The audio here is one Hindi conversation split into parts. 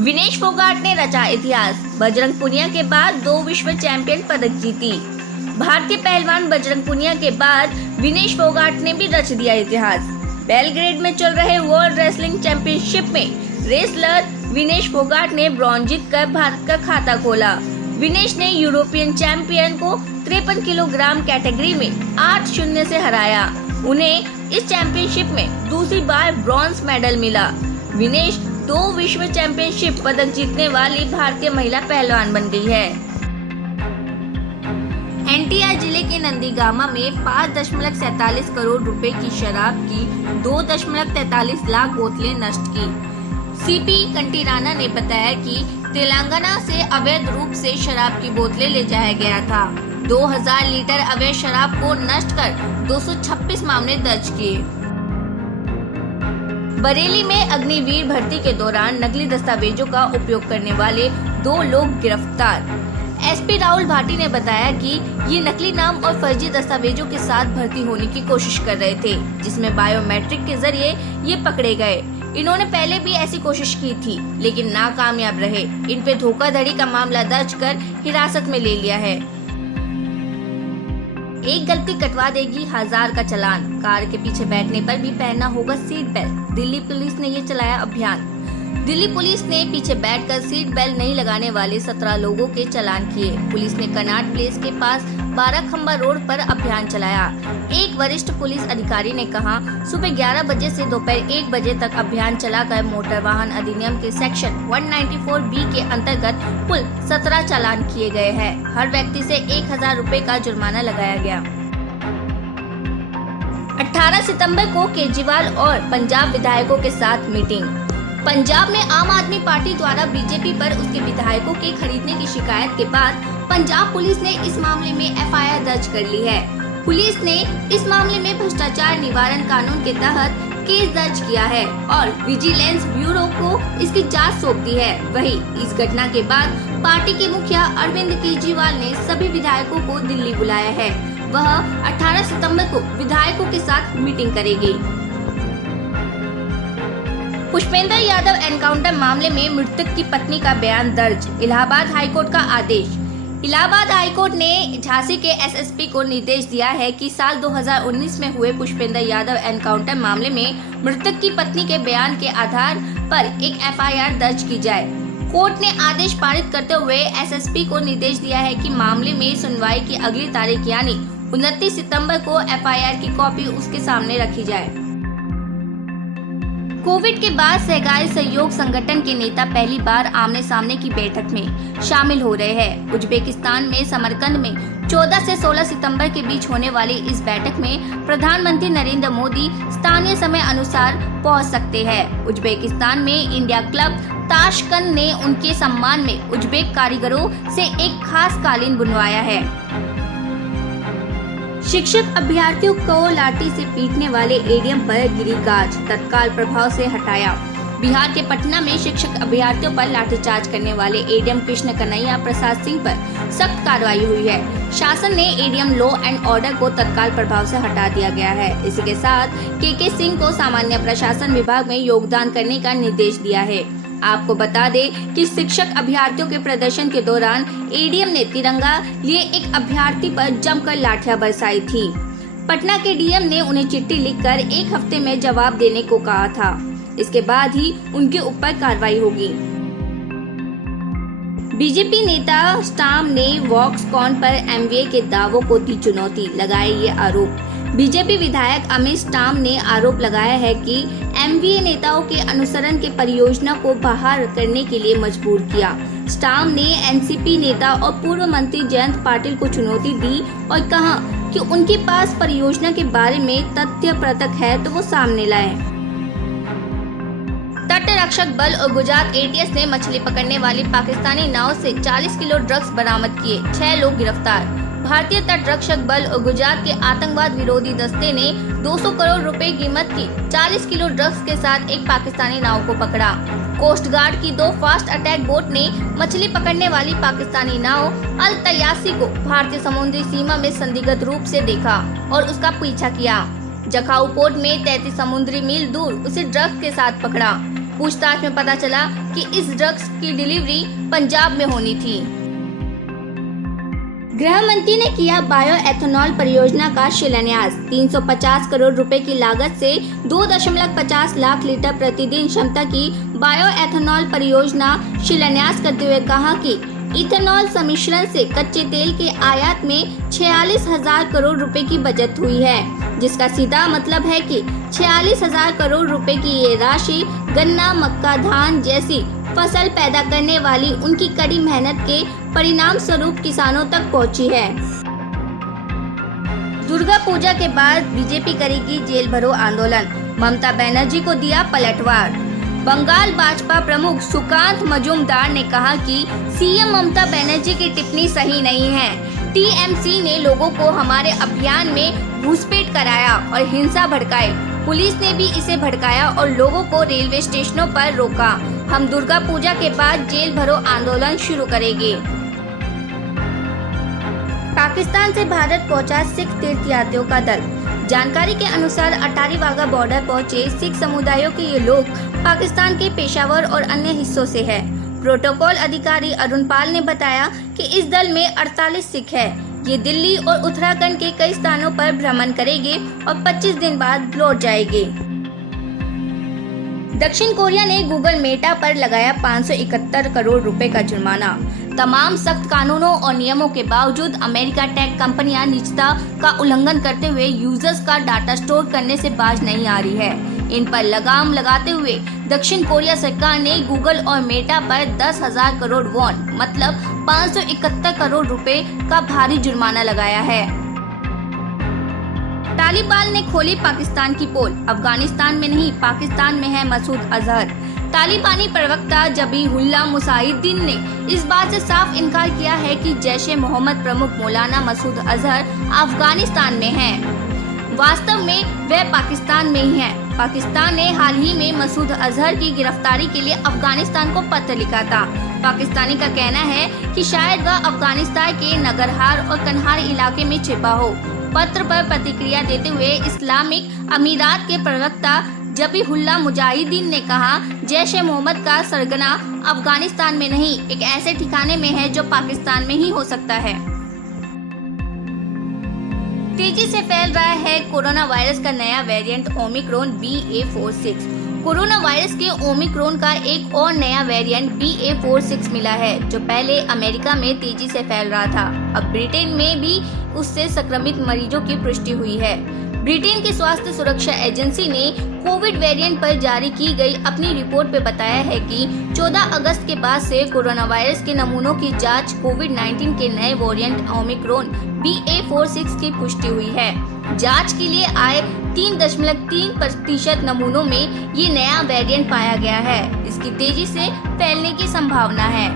विनेश फोगाट ने रचा इतिहास। बजरंग पुनिया के बाद 2 विश्व चैंपियन पदक जीती। भारतीय पहलवान बजरंग पुनिया के बाद विनेश फोगाट ने भी रच दिया इतिहास। बेलग्रेड में चल रहे वर्ल्ड रेसलिंग चैंपियनशिप में रेसलर विनेश फोगाट ने ब्रॉन्ज जीतकर भारत का खाता खोला। विनेश ने यूरोपियन चैंपियन को 53 किलोग्राम कैटेगरी में 8-0 से हराया। उन्हें इस चैंपियनशिप में दूसरी बार ब्रॉन्ज मेडल मिला। विनेश 2 विश्व चैंपियनशिप पदक जीतने वाली भारतीय महिला पहलवान बन गई है। एनटीआर जिले के नंदीगामा में 5.47 करोड़ रुपए की शराब की 2.43 लाख बोतलें नष्ट की। सीपी कंटीराना ने बताया कि तेलंगाना से अवैध रूप से शराब की बोतलें ले जाया गया था। 2000 लीटर अवैध शराब को नष्ट कर 226 मामले दर्ज किए। बरेली में अग्निवीर भर्ती के दौरान नकली दस्तावेजों का उपयोग करने वाले 2 लोग गिरफ्तार। एसपी राहुल भाटी ने बताया कि ये नकली नाम और फर्जी दस्तावेजों के साथ भर्ती होने की कोशिश कर रहे थे, जिसमें बायोमेट्रिक के जरिए ये पकड़े गए। इन्होंने पहले भी ऐसी कोशिश की थी, लेकिन नाकामयाब रहे। इन पे धोखाधड़ी का मामला दर्ज कर हिरासत में ले लिया है। एक गलती कटवा देगी 1000 का चालान। कार के पीछे बैठने पर भी पहनना होगा सीट बेल्ट। दिल्ली पुलिस ने ये चलाया अभियान। दिल्ली पुलिस ने पीछे बैठकर सीट बेल्ट नहीं लगाने वाले 17 लोगों के चालान किए। पुलिस ने कनाट प्लेस के पास 12 खंबा रोड पर अभियान चलाया। एक वरिष्ठ पुलिस अधिकारी ने कहा, सुबह 11 बजे से दोपहर 1 बजे तक अभियान चलाकर मोटर वाहन अधिनियम के सेक्शन 194B के अंतर्गत कुल 17 चालान किए गए हैं। हर व्यक्ति से 1000 रुपए का जुर्माना लगाया गया। 18 सितंबर को केजरीवाल और पंजाब विधायकों के साथ मीटिंग। पंजाब में आम आदमी पार्टी द्वारा बीजेपी पर उसके विधायकों के खरीदने की शिकायत के बाद पंजाब पुलिस ने इस मामले में एफआईआर दर्ज कर ली है। पुलिस ने इस मामले में भ्रष्टाचार निवारण कानून के तहत केस दर्ज किया है और विजिलेंस ब्यूरो को इसकी जांच सौंप दी है। वहीं इस घटना के बाद पार्टी के मुखिया अरविंद केजरीवाल ने सभी विधायकों को दिल्ली बुलाया है। वह 18 सितंबर को विधायकों के साथ मीटिंग करेगी। पुष्पेंद्र यादव एनकाउंटर मामले में मृतक की पत्नी का बयान दर्ज। इलाहाबाद हाईकोर्ट का आदेश। इलाहाबाद हाईकोर्ट ने झांसी के एसएसपी को निर्देश दिया है कि साल 2019 में हुए पुष्पेंद्र यादव एनकाउंटर मामले में मृतक की पत्नी के बयान के आधार पर एक एफआईआर दर्ज की जाए। कोर्ट ने आदेश पारित करते हुए एसएसपी को निर्देश दिया है कि मामले में सुनवाई की अगली तारीख यानी 29 सितंबर को एफआईआर की कॉपी उसके सामने रखी जाए। कोविड के बाद सहकारी सहयोग संगठन के नेता पहली बार आमने सामने की बैठक में शामिल हो रहे हैं। उज्बेकिस्तान में समरकंद में 14 से 16 सितंबर के बीच होने वाली इस बैठक में प्रधानमंत्री नरेंद्र मोदी स्थानीय समय अनुसार पहुंच सकते हैं। उज्बेकिस्तान में इंडिया क्लब ताशकंद ने उनके सम्मान में उज्बेक कारीगरों से एक खास कालीन बुनवाया है। शिक्षक अभ्यर्थियों को लाठी से पीटने वाले एडीएम पर गिरी गाज, तत्काल प्रभाव से हटाया। बिहार के पटना में शिक्षक अभ्यर्थियों पर लाठीचार्ज करने वाले एडीएम कृष्ण कन्हैया प्रसाद सिंह पर सख्त कार्रवाई हुई है। शासन ने एडीएम लॉ एंड ऑर्डर को तत्काल प्रभाव से हटा दिया गया है। इसी के साथ के सिंह को सामान्य प्रशासन विभाग में योगदान करने का निर्देश दिया है। आपको बता दें कि शिक्षक अभ्यर्थियों के प्रदर्शन के दौरान एडीएम ने तिरंगा लिए एक अभ्यर्थी पर जमकर लाठियां बरसाई थी। पटना के डीएम ने उन्हें चिट्ठी लिखकर 1 हफ्ते में जवाब देने को कहा था। इसके बाद ही उनके ऊपर कार्रवाई होगी। बीजेपी नेता स्टाम ने वॉक्सकॉन पर एमवीए के दावों को दी चुनौती, लगाए ये आरोप। बीजेपी विधायक अमित स्टाम ने आरोप लगाया है कि एमवीए नेताओं के अनुसरण के परियोजना को बाहर करने के लिए मजबूर किया। स्टाम ने एनसीपी नेता और पूर्व मंत्री जयंत पाटिल को चुनौती दी और कहा कि उनके पास परियोजना के बारे में तथ्य पृथक है तो वो सामने लाए। तट रक्षक बल और गुजरात एटीएस ने मछली पकड़ने वाली पाकिस्तानी नाव से 40 किलो ड्रग्स बरामद किए, 6 लोग गिरफ्तार। भारतीय तट रक्षक बल और गुजरात के आतंकवाद विरोधी दस्ते ने 200 करोड़ रुपए कीमत की 40 किलो ड्रग्स के साथ एक पाकिस्तानी नाव को पकड़ा। कोस्ट गार्ड की 2 फास्ट अटैक बोट ने मछली पकड़ने वाली पाकिस्तानी नाव अल तयासी को भारतीय समुद्री सीमा में संदिग्ध रूप से देखा और उसका पीछा किया। जखाऊ पोर्ट में 33 समुद्री मील दूर उसे ड्रग्स के साथ पकड़ा। पूछताछ में पता चला कि इस ड्रग्स की डिलीवरी पंजाब में होनी थी। गृह मंत्री ने किया बायो एथेनॉल परियोजना का शिलान्यास। 350 करोड़ रुपए की लागत से 2.50 लाख लीटर प्रतिदिन क्षमता की बायो एथेनॉल परियोजना शिलान्यास करते हुए कहा कि इथेनॉल सम्मिश्रण से कच्चे तेल के आयात में 46,000 करोड़ रुपए की बचत हुई है, जिसका सीधा मतलब है कि 46,000 करोड़ रुपए की ये राशि गन्ना, मक्का, धान जैसी फसल पैदा करने वाली उनकी कड़ी मेहनत के परिणाम स्वरूप किसानों तक पहुंची है। दुर्गा पूजा के बाद बीजेपी करेगी जेल भरो आंदोलन, ममता बनर्जी को दिया पलटवार। बंगाल भाजपा प्रमुख सुकांत मजूमदार ने कहा कि सीएम ममता बनर्जी की टिप्पणी सही नहीं है। टीएमसी ने लोगों को हमारे अभियान में घुसपैठ कराया और हिंसा भड़काई। पुलिस ने भी इसे भड़काया और लोगों को रेलवे स्टेशनों पर रोका। हम दुर्गा पूजा के बाद जेल भरो आंदोलन शुरू करेंगे। पाकिस्तान से भारत पहुंचा सिख तीर्थयात्रियों का दल। जानकारी के अनुसार अटारी वाघा बॉर्डर पहुंचे सिख समुदायों के ये लोग पाकिस्तान के पेशावर और अन्य हिस्सों से है। प्रोटोकॉल अधिकारी अरुण पाल ने बताया कि इस दल में 48 सिख है। ये दिल्ली और उत्तराखंड के कई स्थानों पर भ्रमण करेंगे और 25 दिन बाद लौट जाएंगे। दक्षिण कोरिया ने गूगल मेटा पर लगाया 571 करोड़ रुपए का जुर्माना। तमाम सख्त कानूनों और नियमों के बावजूद अमेरिका टेक कंपनियां निजता का उल्लंघन करते हुए यूजर्स का डाटा स्टोर करने से बाज नहीं आ रही है। इन पर लगाम लगाते हुए दक्षिण कोरिया सरकार ने गूगल और मेटा पर 10,000 करोड़ वॉन मतलब 571 करोड़ रुपए का भारी जुर्माना लगाया है। तालिबान ने खोली पाकिस्तान की पोल। अफगानिस्तान में नहीं, पाकिस्तान में है मसूद अजहर। तालिबानी प्रवक्ता जबीहुल्लाह मुजाहिदीन ने इस बात से साफ इनकार किया है कि जैश-ए-मोहम्मद प्रमुख मौलाना मसूद अजहर अफगानिस्तान में हैं। वास्तव में वह पाकिस्तान में ही है। पाकिस्तान ने हाल ही में मसूद अजहर की गिरफ्तारी के लिए अफगानिस्तान को पत्र लिखा था। पाकिस्तानी का कहना है कि शायद वह अफगानिस्तान के नगरहार और कन्हार इलाके में छिपा हो। पत्र पर प्रतिक्रिया देते हुए इस्लामिक अमीरात के प्रवक्ता जबीहुल्लाह मुजाहिदीन ने कहा, जैश-ए-मोहम्मद का सरगना अफगानिस्तान में नहीं, एक ऐसे ठिकाने में है जो पाकिस्तान में ही हो सकता है। तेजी से फैल रहा है कोरोना वायरस का नया variant Omicron BA.4.6। Corona virus के ओमिक्रॉन का एक और नया वेरिएंट BA.4.6 मिला है, जो पहले अमेरिका में तेजी से फैल रहा था। अब ब्रिटेन में भी उससे संक्रमित मरीजों की पुष्टि हुई है। ब्रिटेन की स्वास्थ्य सुरक्षा एजेंसी ने कोविड वेरिएंट पर जारी की गई अपनी रिपोर्ट में बताया है कि 14 अगस्त के बाद से कोरोना वायरस के नमूनों की जांच कोविड-19 के नए वेरिएंट ओमिक्रॉन BA.4.6 की पुष्टि हुई है। जांच के लिए आए 3.3% नमूनों में ये नया वेरिएंट पाया गया है। इसकी तेजी से फैलने की संभावना है।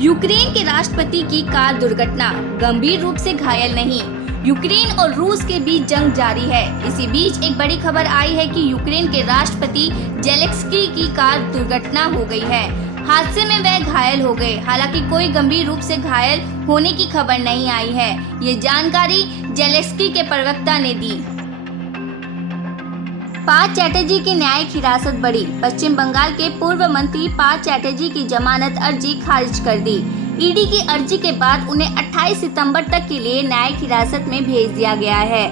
यूक्रेन के राष्ट्रपति की कार दुर्घटना, गंभीर रूप से घायल नहीं। यूक्रेन और रूस के बीच जंग जारी है। इसी बीच एक बड़ी खबर आई है कि यूक्रेन के राष्ट्रपति जेलेंस्की की कार दुर्घटना हो गई है। हादसे में वह घायल हो गए। हालांकि कोई गंभीर रूप से घायल होने की खबर नहीं आई है। ये जानकारी जेलेंस्की के प्रवक्ता ने दी। पार्थ चैटर्जी की न्यायिक हिरासत बढ़ी। पश्चिम बंगाल के पूर्व मंत्री पार्थ चैटर्जी की जमानत अर्जी खारिज कर दी। ईडी की अर्जी के बाद उन्हें 28 सितंबर तक के लिए न्यायिक हिरासत में भेज दिया गया है।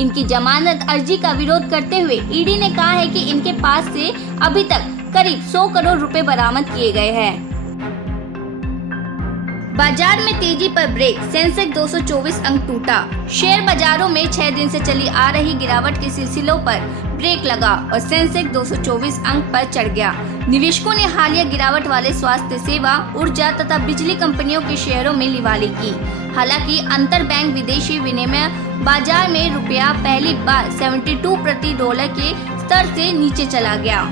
इनकी जमानत अर्जी का विरोध करते हुए ईडी ने कहा है कि इनके पास से अभी तक करीब 100 करोड़ रुपए बरामद किए गए हैं। बाजार में तेजी पर ब्रेक, सेंसेक्स 224 अंक टूटा। शेयर बाजारों में 6 दिन से चली आ रही गिरावट के सिलसिलों पर ब्रेक लगा और सेंसेक्स 224 अंक पर चढ़ गया। निवेशकों ने हालिया गिरावट वाले स्वास्थ्य सेवा, ऊर्जा तथा बिजली कंपनियों के शेयरों में लिवाली की। हालांकि अंतर बैंक विदेशी विनिमय बाजार में रुपया पहली बार 72 प्रति डॉलर के स्तर से नीचे चला गया।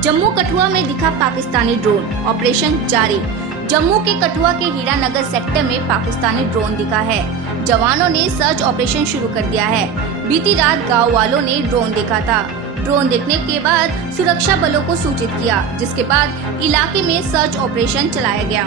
जम्मू कठुआ में दिखा पाकिस्तानी ड्रोन, ऑपरेशन जारी। जम्मू के कठुआ के हीरानगर सेक्टर में पाकिस्तानी ड्रोन दिखा है। जवानों ने सर्च ऑपरेशन शुरू कर दिया है। बीती रात गांव वालों ने ड्रोन देखा था। ड्रोन देखने के बाद सुरक्षा बलों को सूचित किया, जिसके बाद इलाके में सर्च ऑपरेशन चलाया गया।